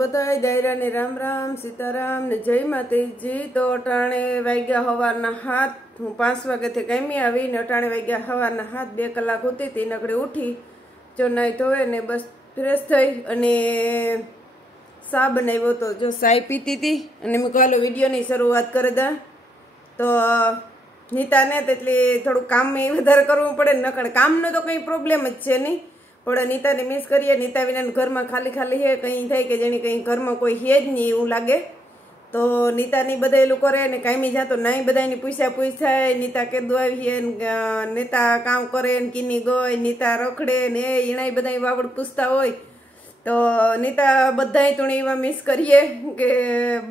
બધાય દાયરા ને રામ રામ સીતારામ ને જય માતાજી। તો અટાણે વાગ્યા હવારના 7 હું 5 વાગ્યાથી કામી આવી ને અટાણે વાગ્યા હવારના 7 2 કલાક હતી તી નકડી ઉઠી જો નાઈ ધોવે ને બસ ફ્રેશ થઈ અને ચા બનાવ્યો તો જો ચાય પીતી હતી અને મેં કહ્યું વિડીયોની શરૂઆત કરી દા। તો નીતાને એટલે થોડું કામ વધારે કરવું પડે નકર કામનો તો કંઈ પ્રોબ્લેમ જ છે નહીં પણ नीता ने मिस करिए नीता विना घर में खाली खाली है कहीं थे कि जेनी कहीं घर में कोई है ज नहीं एवं लगे तो नीता नहीं बधा एलू करे ने कायमी जातो नहीं बधा पूछा पूछाय नीता के दुआवी नीता काम करे कीनी गई नीता रखड़े ने एना बधा वावड़ पूछता हो तो नीता बधाई तुणी एवं मिस करिए कि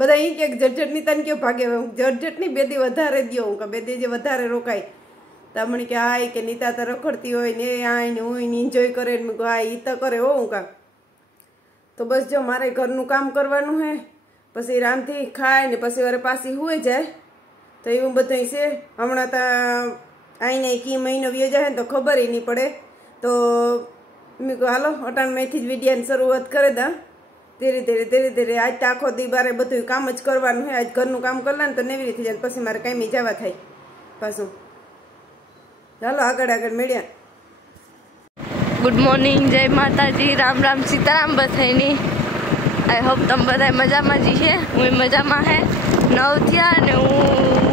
बधा के झटझट नीता ने क्यों भागे झटझट नहीं बेदी वधारे दियो हूँ बेदी जे वधारे रोकाय तमने के आय के नीता तो रखड़ती हो ने आय ने हुई ने एंजॉय करे मैं आ ई तो करे हो का तो बस जो मारे घरनु काम करवानुं है पछी रांधी खाय ने पछी वारे पासी हुई जाए तो एवं बधुं छे। हमणां तो आईने की महीनो व्यो जाए तो खबर ही नहीं पड़े तो मैं कहूं हालो अटाणमेथी ज विडियोनी शरूआत करे दा धीरे धीरे धीरे आज तो आखो दी बारे बधुं काम ज करवानुं है। आज घरनु काम करला ने तो नेवी रीते जाए पछी मारे कायमी जवा थाय पाछुं चलो आगळ आगळ मिल्या। गुड मॉर्निंग जय माताजी राम राम सीताराम बधाईनी। आई होप तम बधाई मजा में जी है हूँ मजा में है 9 थिया ने हूँ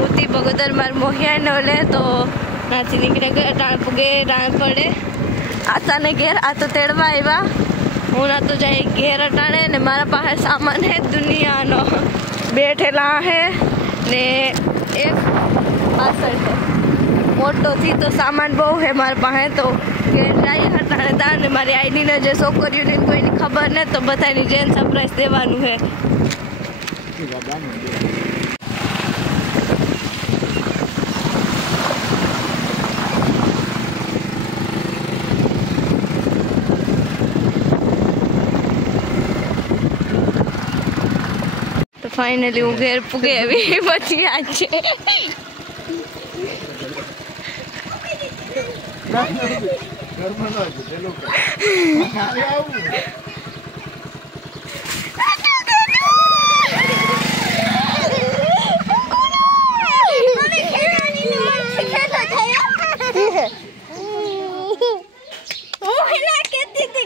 उती बगोदर मार मोहिया ने ओले तो नाची निकले गए टाण पुगे टाण पड़े आता ने घेर आ तो तेड़वा आव्या हूँ ना तो जाए घेर अटाणे ने मारा पासे सामान है दुनिया नो बैठेला है ने एक पासळ है मोटो थी तो सामान बहु है मारे पासे तो जाए हटाने दा ने मारी आईनी ने जो छोकरीओ ने कोई खबर ने तो बताई जेन सरप्राइज देवानुं है। तो फाइनली हूँ घेर पुगे अभी बची आज छे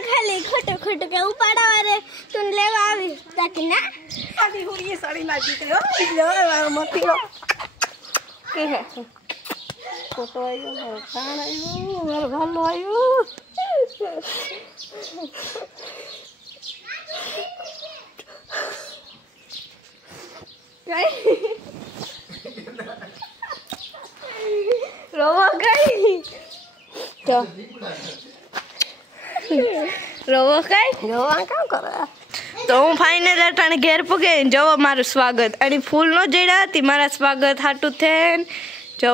खाली खोटो खोटो के उपाड़ा वाले तुम लेवा आवी ताकि ना अभी हो ये साड़ी लागी कयो लो मती लो के है फोटो आयो मारो खान आयो मारो भालो आयो रोवा गई तो रोवा गई रोवा काम करे तो हूँ फाइनल अटाणे घेर पुगे जो मारू स्वागत अड़ी फूल नो जेड़ा थी मारा स्वागत हाटू थे जो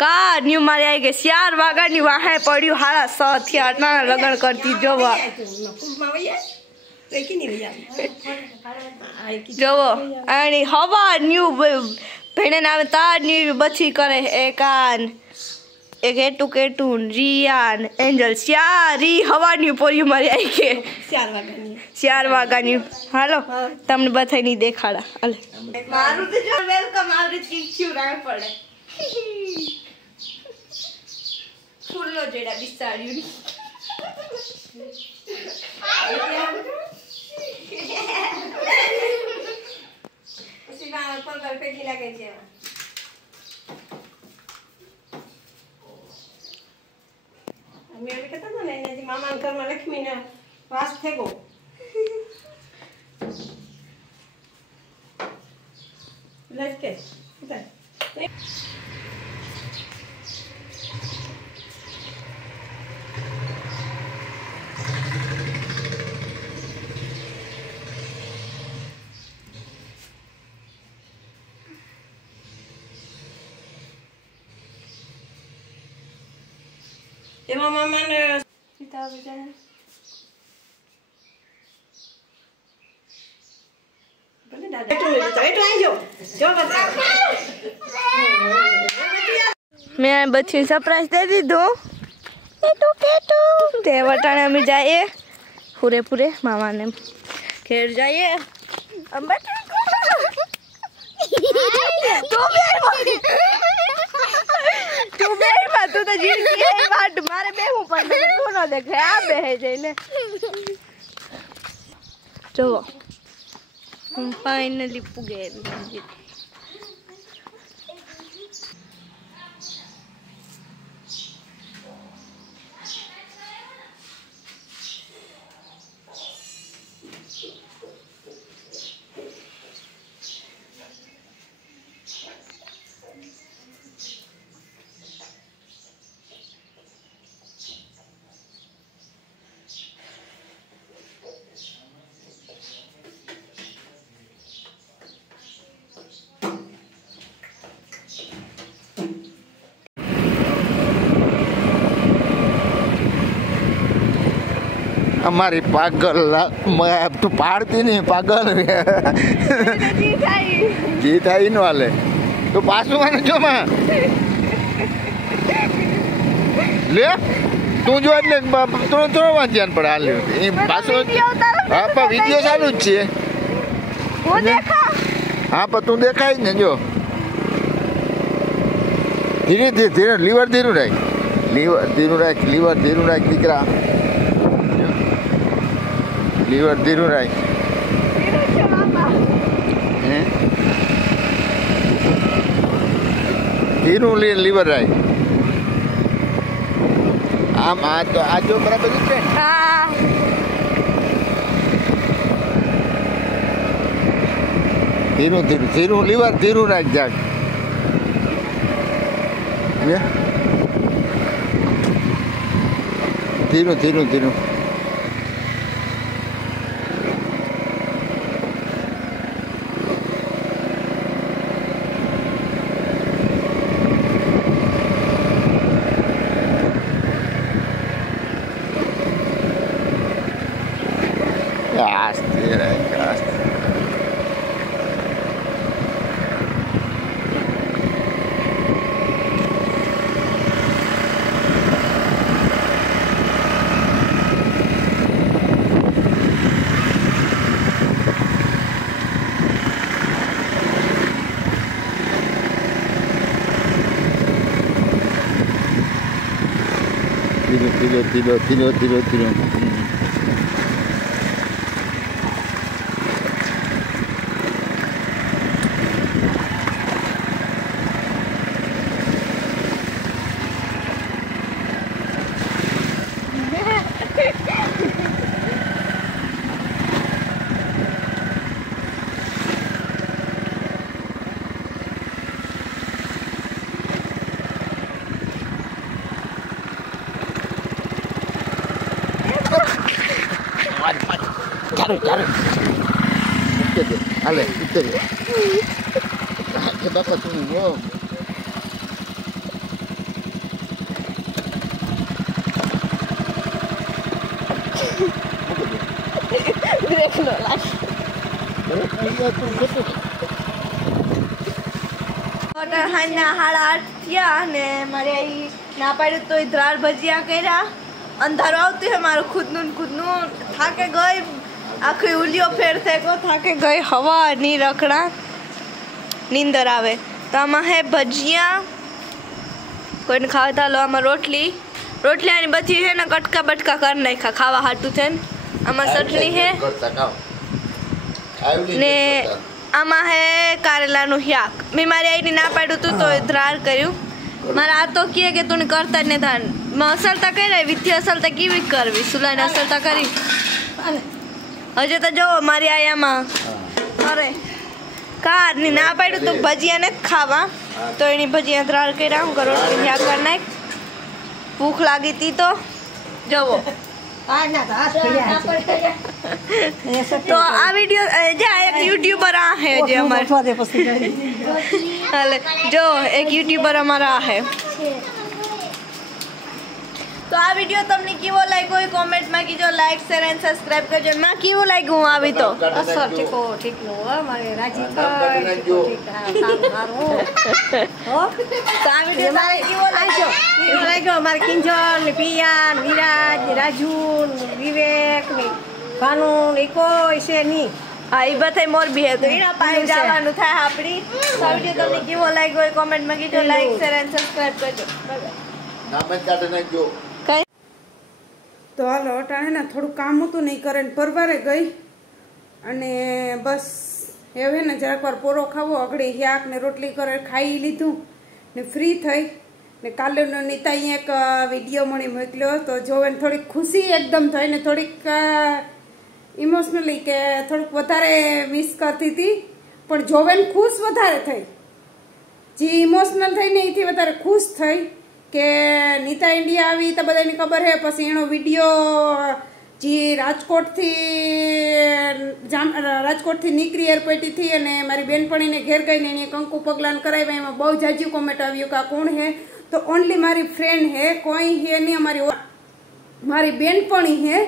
का न्यू मारे आई गए 4 वागा नी वाहे पड़ियो हारा 100 थी अटाणा लगन करती जो जो अड़ी हवा न्यू भेणे नावे तार न्यू बची करे एकान एक एटू केटून रियान एंजल स्यारी हवा न्यू पोरी मारी आई के 4 वागा न्यू हालो तमने बथाई नहीं देखाड़ा अले मारू तो जो वेलकम आवरी चीक्यू राय पड़े फूल नो जेड़ा बिसाड़ियो नी उसी ना पर कर पे की लागे छे मैं भी कहता था ना जी मामा घर में लक्ष्मी ने वास थे गो लेट्स के उधर एमा मामा ने सीता बजाए बने दादा तो ले तो आई जो बता मैं बच्ची सरप्राइज दे दी दो केटू केटू ते वटाणे अमी जाए पूरे पूरे मामा ने घेर जाइए अब बैठे तू तो जीत गई है बात मारे बेहू पर तू ना देखे आ बेहे जइने चलो हम फाइनली पुगे हमारी पागल तू पाड़ती नहीं पागल जीत आई इन वाले तो पासू माने जो मां ले तू जो એટલે થોડો વાંચ્યાન પર હાલ એ પાછો હા પણ વિડિયો ચાલુ જ છે હું દેખા હા પણ તું દેખાય ને જો ધીરે ધીરે લીવર ધીરું રાખ લીવર ધીરું રાખ દીકરા લીવર ધીરું રાખ હે ધીરું લીવર રાખ આમ આ જો બરાબર છે હા ધીરું લીવર ધીરું રાખ જાગ ધીરું Aste. Tiro. Cari. Itu deh. Coba kau tunggu. Brek no lagi. Order હાઈના 8:30 થયા ને મારે અહીં ના પાડ્યું તો દ્રાળ ભજીયા કર્યા અંધારો આવતું હે મારું ખુદનું થાકે ગઈ આખી ઉલિયો ફેર થયો થાકે ગઈ હવા ની રખડા નીંદર આવે તો આમાં હે ભજીયા કોઈને ખાવતા લો આમાં રોટલી આની બધી હે ને કટકા બટકા કરી નાખ્યા ખાવા હાટું છે આમાં ચટણી હે ને આમાં હે કારેલાનું શાક મેં મારી આઈની ના પાડ્યું તું તો દ્રાર કર્યું મારા આ તો કહે કે તું કરતા જ નહીં મેં અસલતા કરી વિધિ અસલતા કેવી કરવી સુલાઈને અસલતા કરી હજુ તો જો મારી આયામાં અરે કારની ના પાડ્યું તું ભજીયા ને ખાવા તો એની ભજીયા દ્રાર કર્યા હું કરો શાક કરી નાખ ભૂખ લાગી હતી તો જવો तो आ वीडियो एक यूट्यूबर आ है जो हमारे जो एक यूट्यूबर हमारा है तो आ वीडियो तुमने केवो लाइक हो कमेंट में कीजो लाइक शेयर एंड सब्सक्राइब करजो मैं केवो लाइक हूं आवी तो असर ठीक नो मारे राजी का ठीक काम मारो हो तो आ वीडियो मारे केवो लाइक मारे किंजल पिया विराज राजू विवेक કાનૂન ઈ કોઈ છે નહીં. હા એ બધા મોરબી હે તો એના પાસે જવાનું થાય આપણી. તો વિડીયો તમને કેવો લાગ્યો હોય કોમેન્ટમાં કીજો. લાઈક શેર એન્ડ સબસ્ક્રાઇબ કરજો. બાય નામ જ કાઢી નાખજો. તો હાલો અટાણે ને થોડું કામ હતું નહીં કરે ને પરવારે ગઈ અને બસ હવે ને જરાક વાર પોરો ખાવો અગડી શાક ને રોટલી કરે ખાઈ લીધું ને ફ્રી થઈ ને કાલેનો નીતા અહીંયા એક વિડીયો મને મોકલ્યો તો જોવે ને થોડીક ખુશી એકદમ થઈ ને થોડીક ઇમોશનલી કે થોડુંક વધારે મિસ કરતી હતી પણ જોવે ને ખુશ વધારે થઈ. જે ઇમોશનલ થઈ ને એથી વધારે ખુશ થઈ કે નીતા ઇન્ડિયા આવી તો બધાને ખબર છે. પછી એનો વિડીયો જે રાજકોટથી નીકળી એરપોર્ટથી અને મારી બેનપણીને ઘેર ગઈને એને કંકુ પગલાન કરાવ્યા. એમાં બહુ જાજુ કોમેન્ટ આવ્યું કે આ કોણ હે તો ઓનલી મારી ફ્રેન્ડ હે કોઈ હે નહીં મારી બેનપણી હે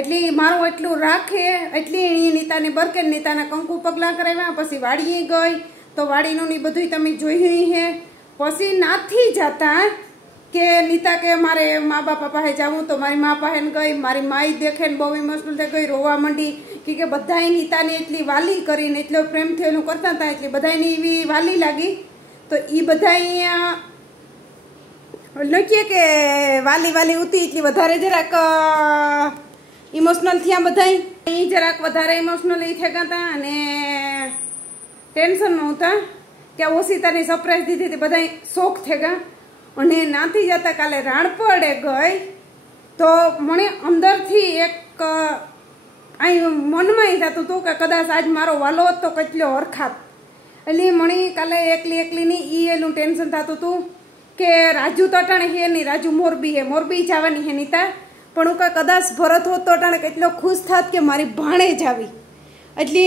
એટલે મારું એટલું રાખે એટલી એની નીતાને બરકે નીતાના કંકુ પગલાં કરાવ્યા. પછી વાડીએ ગઈ તો વાડીનું ની બધું તમે જોયું હે. પછી નાથી જતા કે નીતા કે મારે મા બાપા પાસે જાવું તો મારી મા પાસે ગઈ. મારી માઈ દેખે ને બહુ ઇમોશનલ થઈ ગઈ રોવા માંડી કે બધાએ નીતાને એટલી વાલી કરીને એટલો પ્રેમથી એનું કરતા હતા એટલે બધાને એવી વાલી લાગી. તો એ બધા અહીંયા લખીએ કે વાલી ઉતી એટલી વધારે જરાક ઇમોશનલ થયા બધા. એ જરાક વધારે ઇમોશનલ થઈ ગયા હતા અને ટેન્શનમાં હતા કે ઓશિતાની સરપ્રાઈઝ દીધી હતી બધા શોખ થઈ ગયા. અને નાથી જતા કાલે રાણપડે ગઈ તો મને અંદરથી એક અહીં મનમાં થતું હતું કે કદાચ આજ મારો વાલો હોત તો કેટલો હરખાત. એટલે મને કાલે એકલીની એનું ટેન્શન થતું હતું કે રાજુ તો અટાણે હે નહીં, રાજુ મોરબી જવાની હે નીતા પણ હું કાંઈ કદાચ ભરત હોત તો અટાણે કેટલો ખુશ થાત કે મારી ભાણે જ આવી. એટલે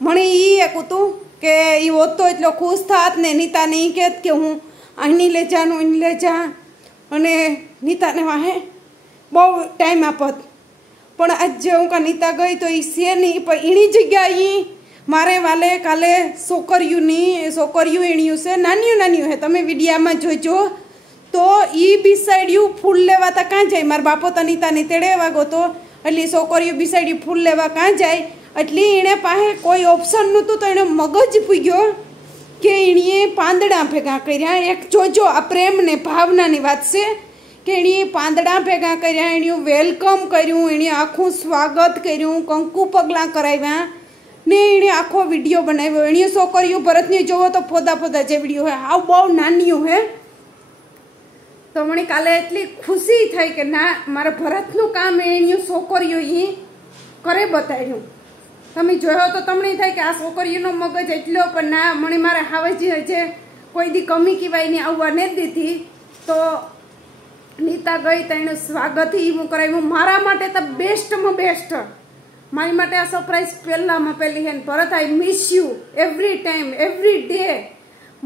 મને એ એક હતું કે એ હોત તો એટલો ખુશ થાત ને નીતાને એ કહેત કે હું અહીંની લઈ જાનું અહીંની લઈ જા અને નીતાને વાહે બહુ ટાઈમ આપત. પણ આજ હું કાં નીતા ગઈ તો એ છે નહીં પણ એની જગ્યાએ મારે વાલે કાલે છોકરીયું એણિયું છે નાન્યું હે. તમે વિડીયામાં જોજો તો એ બિસાડ્યું ફૂલ લેવા તા કાં જાય. મારા બાપો તો નીતાની તેડે વાગો તો એટલે છોકરીયું બિસાડ્યું ફૂલ લેવા કાં જાય. એટલે એણે પાસે કોઈ ઓપ્શન નહોતું તો એણે મગજ પૂગ્યો કે એણીએ પાંદડા ભેગા કર્યા. એક જોજો આ પ્રેમ ને ભાવનાની વાત છે કે એણીએ પાંદડા ભેગા કર્યા, એણીયું વેલકમ કર્યું, એણે આખું સ્વાગત કર્યું, કંકુ પગલાં કરાવ્યા ને એણે આખો વિડીયો બનાવ્યો. એણીએ છોકરીયું ભરતની જોવો તો ફોદા જે વિડીયો હે આવું બહુ નાન્યું હે. તો મને કાલે એટલી ખુશી થઈ કે ના મારા ભરતનું કામ એણીયું છોકરીઓ એ કરે બતાવ્યું. તમે જોયો તો તમને થાય કે આ છોકરીઓનો મગજ એટલો પણ ના મને મારે હાવેજી જે કોઈ દી કમી કહેવાય નહીં આવવા નહીં દીધી. તો નીતા ગઈ તો એનું સ્વાગત હું કરાવ્યું. મારા માટે તો બેસ્ટમાં બેસ્ટ. મારી માટે આ સરપ્રાઈઝ પહેલામાં પહેલી હે. Bharat I miss you every time every day.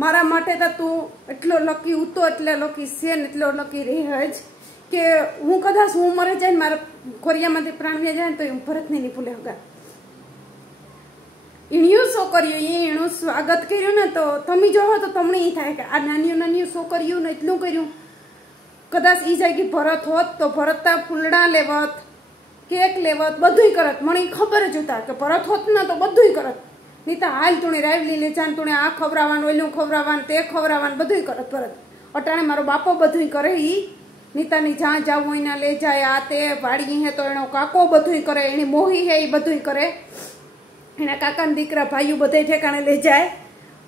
મારા માટે તો તું એટલો લકી ઉતો એટલે લકી છે ને એટલો લકી રહે જ કે હું કદાચ હું મરે જાય ને મારા ખોરિયામાંથી પ્રાણ્યા જાય ને તો હું ભરતને નહીં ભૂલે હગા. એણીયું છોકરીઓ એનું સ્વાગત કર્યું ને તો તમે જોવો તો તમને એ થાય કે આ નાની છોકરીઓ ને એટલું કર્યું. કદાચ એ જાય કે ભરત હોત તો ભરતના ફૂલડા લેવત, કેક લેવત, બધું કરત. મને ખબર જ હતા કે ભરત હોત ને તો બધું કરત. નીતા હાલ તુણે રાવલી લે જાન તુણે આ ખવડાવવાનું ઓલું ખવડાવવાનું તે ખવડાવવાનું બધું કરત ભરત. અટાણે મારો બાપો બધું કરે. એ નીતાની જ્યાં જાવું એના લઈ જાય આ તે વાડી હે તો એનો કાકો બધું કરે, એની મોહી હે એ બધું કરે, એના કાકાના દીકરા ભાઈઓ બધે ઠેકાણે લઈ જાય.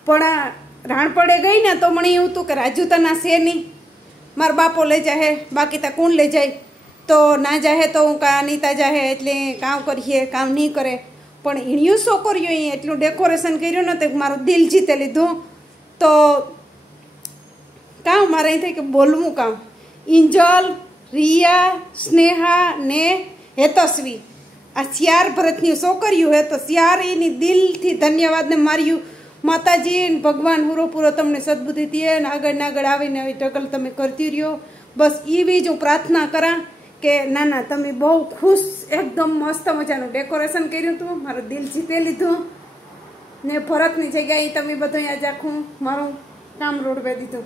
પણ રાણપડે ગઈ ને તો મને એવું હતું કે રાજુ તના છે નહીં, મારા બાપો લઈ જાય બાકી તો કોણ લઈ જાય. તો ના જાહે તો હું કા નીતા જાહે એટલે કામ કરીએ કામ નહીં કરે. પણ એણીયું છોકરીઓ એટલું ડેકોરેશન કર્યું ને તો મારું દિલ જીતે લીધું. તો કામ મારે અહીં થાય કે બોલવું કામ. ઇંજલ, રિયા, સ્નેહા ને હેતસ્વી આ 4 ભરતની છોકરીઓ હે. તો 4 એની દિલથી ધન્યવાદ ને માર્યું. માતાજી ભગવાન પૂરો તમને સદબુદ્ધિ દે ને આગળ આવીને આવી ટકલ તમે કરતી રહ્યો. બસ એવી જ હું પ્રાર્થના કરા કે ના તમે બહુ ખુશ એકદમ મસ્ત મજાનું ડેકોરેશન કર્યું હતું, મારું દિલ જીતે લીધું ને ભરતની જગ્યાએ તમે બધું આજ આખું મારું કામ રોડવે દીધું.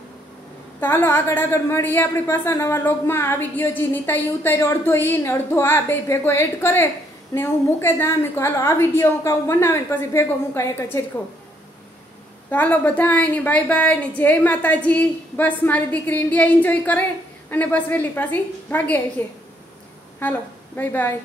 તો હાલો આગળ મળીએ આપણી પાસે નવા લોગમાં. આ વિડીયો જે નીતાએ ઉતાર્યો અડધો એ ને અડધો આ બે ભેગો એડ કરે ને હું મૂકે દા મેં કહું હાલો આ વિડીયો હું કહું બનાવે ને પછી ભેગો મૂકા એક છેડકો. તો હાલો બધા એની બાય બાય ને જય માતાજી. બસ મારી દીકરી ઇન્ડિયા એન્જોય કરે અને બસ વહેલી પાછી ભાગે આવી છે. હાલો બાય બાય.